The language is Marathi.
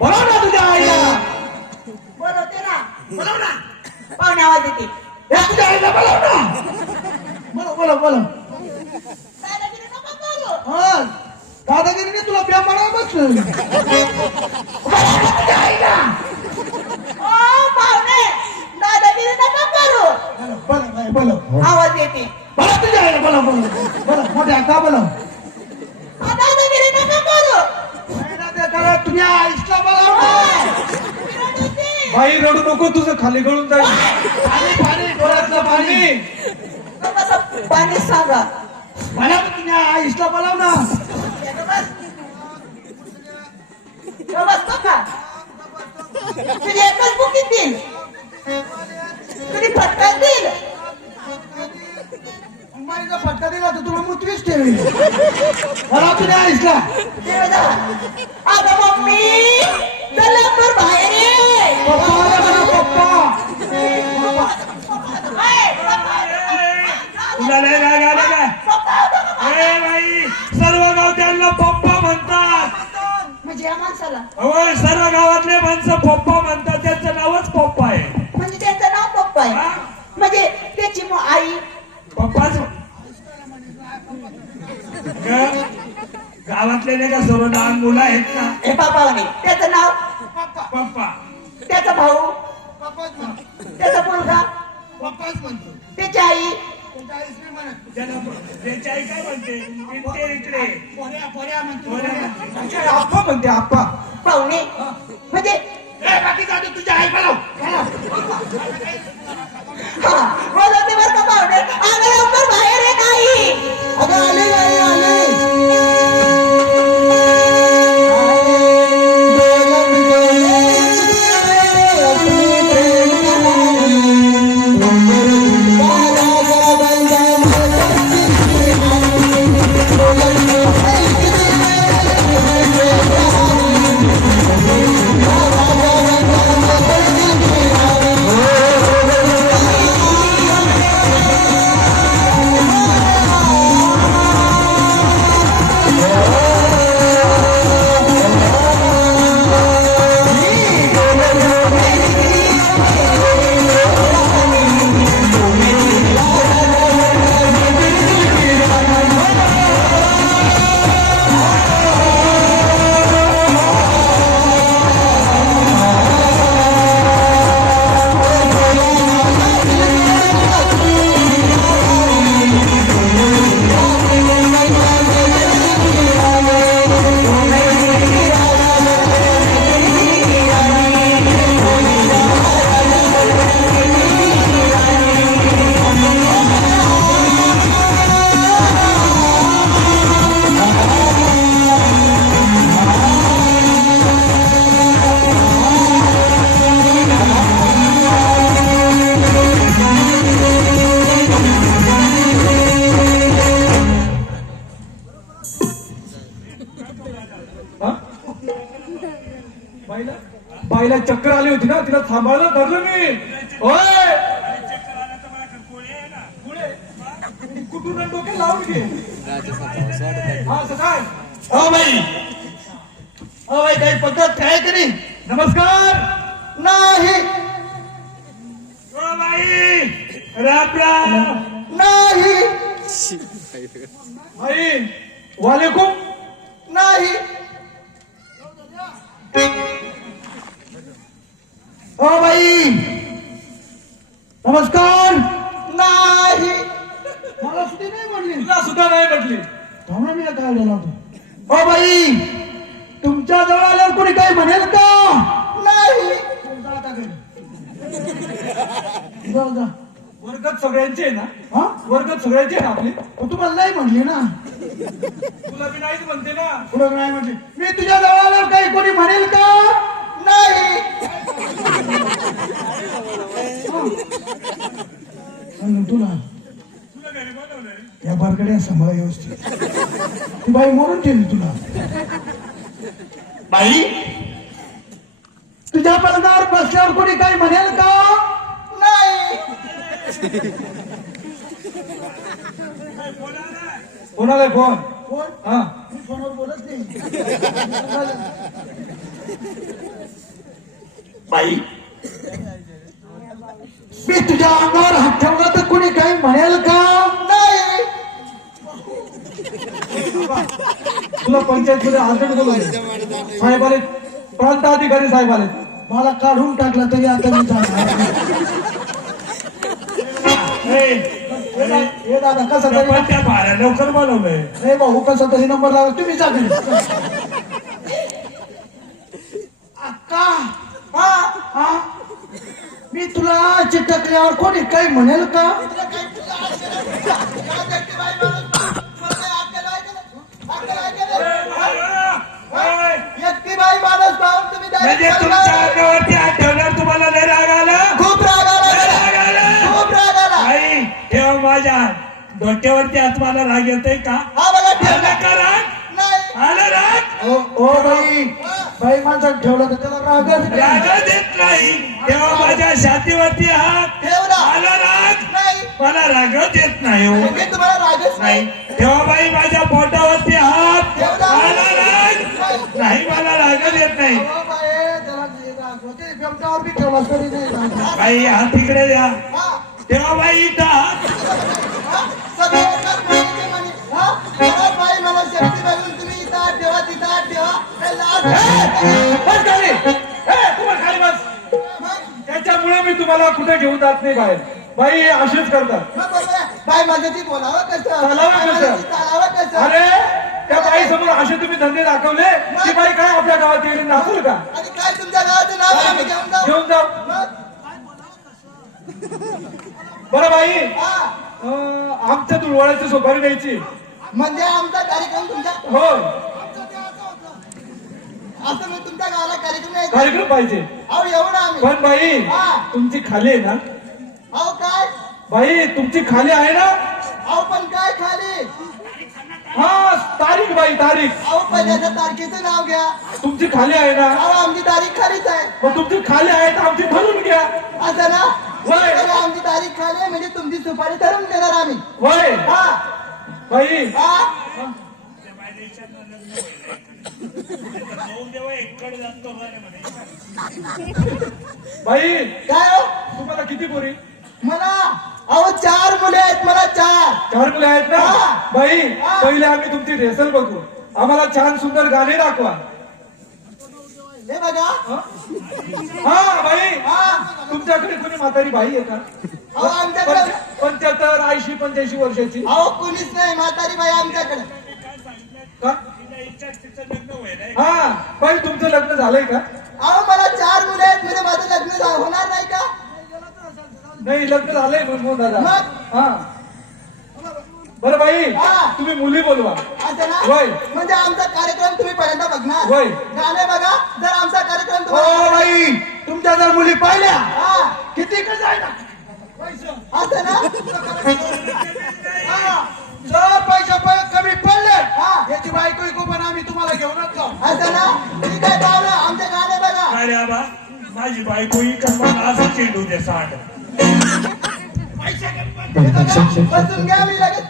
बोलव ना तुझ्या आईला. बोलवते ना बोलव ना. पाहुणे आवाज येते या तुझ्या आईला बोलव ना बोलव बोलव बोलव दादागिरी. नको करू हा दादागिरीने तुला ब्या म्हणा बस तुझ्या आईला ओ पाहुणे दादागिरी नको करू बोलव बोलव बोलव आवाज येते बोलव तुझ्या आईला बोलव बोलव बोलव मोठ्या का बोलव आ, दादागिरी नको करू आईला ते करा, तुझ्या आईला बोलव ना रडते. बाई रडू नको तुझं खाली गळून जाईल. पाणी पाणी डोळ्यातलं पाणी. सांगा. मला तुझ्या आईला बोलव ना. बस. तो बसतो का तुझी एकच बुकिंग देईल तुझी फटकाच देईल अंबाईचा फटका दिला तर तुला मृत्यूच ठेवी मला तुझ्या आईला तुला राग आला का? ए बाई सर्व गाव त्यांना पप्पा म्हणतात. म्हणजे या माणसाला? होय सर्व गावातले माणसं पप्पा म्हणतात. त्यांचं नावच पप्पा आहे. म्हणजे त्यांचं नाव पप्पा आहे. हा? म्हणजे त्याची मग आई. पप्पाच? ग- गावातले नाही का सर्व लहान मुलं आहेत ना? हे पापावने त्याचं नाव पप्पा. त्याचा भाऊ. त्याचा मुलगा? पप्पाच म्हणतो. त्याची आई? तुझ्या आईच नाही म्हणत. त्याला त्याची आई काय म्हणते? इकडे. इकडे पोऱ्या पोऱ्या म्हणतो. पोऱ्या पोऱ्या. म्हणते. आप्पा म्हणते आप्पा. पाहुणे म्हणजे ए बाकी जाते तुझ्या आई बोलव. हा. बोलवते बरं का पाहुणे? लवकर बाहेर ये नाही बाईला चक्कर आली होती ना तिला थांबायला धरलं मी. होय. कुठून डोक्यात लावून घे. हा काय? हो बाई. हो काही पद्धत आहे की नाही? नमस्कार. नाही. O by. राम राम नाही. बाई वालेकुम हो बाई. नमस्कार. नाही. मला सुद्धा नाही म्हणली तुला सुद्धा नाही म्हटली थांबा मी काय आलेला होतो हो बाई. तुमच्या जवळ आल्यावर कोणी काही म्हणेल का? नाही. जा आता घरी. जा, जा. वर्गात सगळ्यांचे आहे ना? हा? वर्गात सगळ्यांचे आहे ना आपले? तुम्हाला नाही म्हणली ना? तुला मी नाहीच म्हणते ना. पुढे नाही म्हणली. मी तुझ्या जवळ आल्यावर काही कोणी म्हणेल का? नाही. तुला घरी या बारकड्या सांभाळा व्यवस्थित बाई मरून ठेवली तुला बाई तुझ्या पलंगावर बसल्यावर कोणी काही का नाही कोणाला कोण नाही बाई मी तुझ्या अंगावर हात ठेवला तर कुणी काही म्हणेल का? नाही. तुला पंचायत मध्ये अर्जंट बोलवले साहेब आले. प्रांत अधिकारी साहेब आले. मला काढून टाकलं तरी आता मी हे दादा कसा त्या भाड्या लवकर बोलवलंय नाही भाऊ कसा तरी नंबर लागला तुम्ही जा घरी. अक्का हा हा मी तुला चिटकल्यावर कोणी काही म्हणेल का? करते बाई माणूस? पाहून तुम्ही direct म्हणजे बोलला. तुमच्या अंगावरती हात ठेवल्यावर तुम्हाला लय राग आला? खूप राग आला. लय मला. राग आला. खूप राग आला. आई तेव्हा माझ्या डोक्यावरती मला राग येतोय का? हा बघा ठेवला आला का राग? नाही. आला राग? ओ ओ बाई माणसानं ठेवलं तर त्याला रागच नाही. राग देत नाही. तेव्हा माझ्या छातीवरती हात ठेवला. आला राग. नाही. मला राग देत नाही हो. म्हणजे तुम्हाला रागच नाही. नाही. तेव्हा बाई माझ्या पोटावरती हात आला राग. नाही. मला राग देत नाही. ओ बाई, त्याला जे राग होते, बेमटावर बी ठेवला तरी नाही राग. बाई हात तिकडे द्या. हा. तेव्हा बाई इथं हात हा? त्याच्यामुळे मी तुम्हाला कुठे घेऊन जात नाही बाहेर. बाई असेच करतात. बाई माझं ती बोलावं कसं? चालावं कसं? अरे त्या बाई समोर असे तुम्ही धंदे दाखवले की बाई काय आपल्या गावात येईल नाचल का? काय तुमच्या गावाचं नाव घेऊन जाऊ बरं बाई आमच्या तुळवळ्याची सोपारी द्यायची म्हणजे आमचा कार्यक्रम तुमच्या हो असं मी तुमच्या गावाला कार्यक्रम यायचा. कार्यक्रम पाहिजे. अहो एवढं आम्ही. पण बाई हा. तुमची खाली आहे ना? अहो काय? बाई तुमची खाली आहे ना? अहो पण काय खाली? हा तारीख बाई तारीख. अहो पहिल्याच्या तारखेचं नाव घ्या. तुमची खाली आहे ना? अहो आमची तारीख खालीच आहे. मग तुमची खाली आहे तर आमची ठरवून घ्या. असं ना? होय. तर आमची तारीख खाली आहे म्हणजे तुमची सुपारी ठरवून देणार आम्ही. वय. हा. बाई हा? बाई काय हो? तुम्हाला किती पोरी? मला? अहो चार मुले आहेत मला चार. चार मुले आहेत ना? हा. बाई हा. पहिले आम्ही तुमची रेसल बघू. आम्हाला छान सुंदर गाणे दाखवा. हे बघा. हा? हा बाई हा. तुमच्याकडे कोणी म्हातारी बाई आहे का? अहो आमच्याकडे पंच्याहत्तर ऐंशी पंच्याऐंशी वर्षाची. अहो कुणीच नाही म्हातारी बाई आमच्याकडे. का? हा बाई तुमचं लग्न झालंय का? अहो मला चार मुले आहेत म्हणजे माझं लग्न झा- होणार नाही का? नाही लग्न झालंय म्हणून दादा मग? हा. बरं बाई हा. तुम्ही मुली बोलवा. असं ना? होय. म्हणजे आमचा कार्यक्रम तुम्ही पहिल्यांदा बघणार. होय. गाणे बघा जर आमचा कार्यक्रम ओ तुम्हाला बाई तुमच्या जर मुली पाहिल्या हा. किती जायना असं ना? हा, जर पैसे प- कमी पडले. हा. याची बायको इको पण आम्ही तुम्हाला घेऊनच जाऊ असं ना? ठीक आहे पाहुणं आमचे गाणे बघा. काय रे आबा माझी बायको ही कर्मा असं चेंडू दे सांड हे बघा, बसून घ्या मी लगेच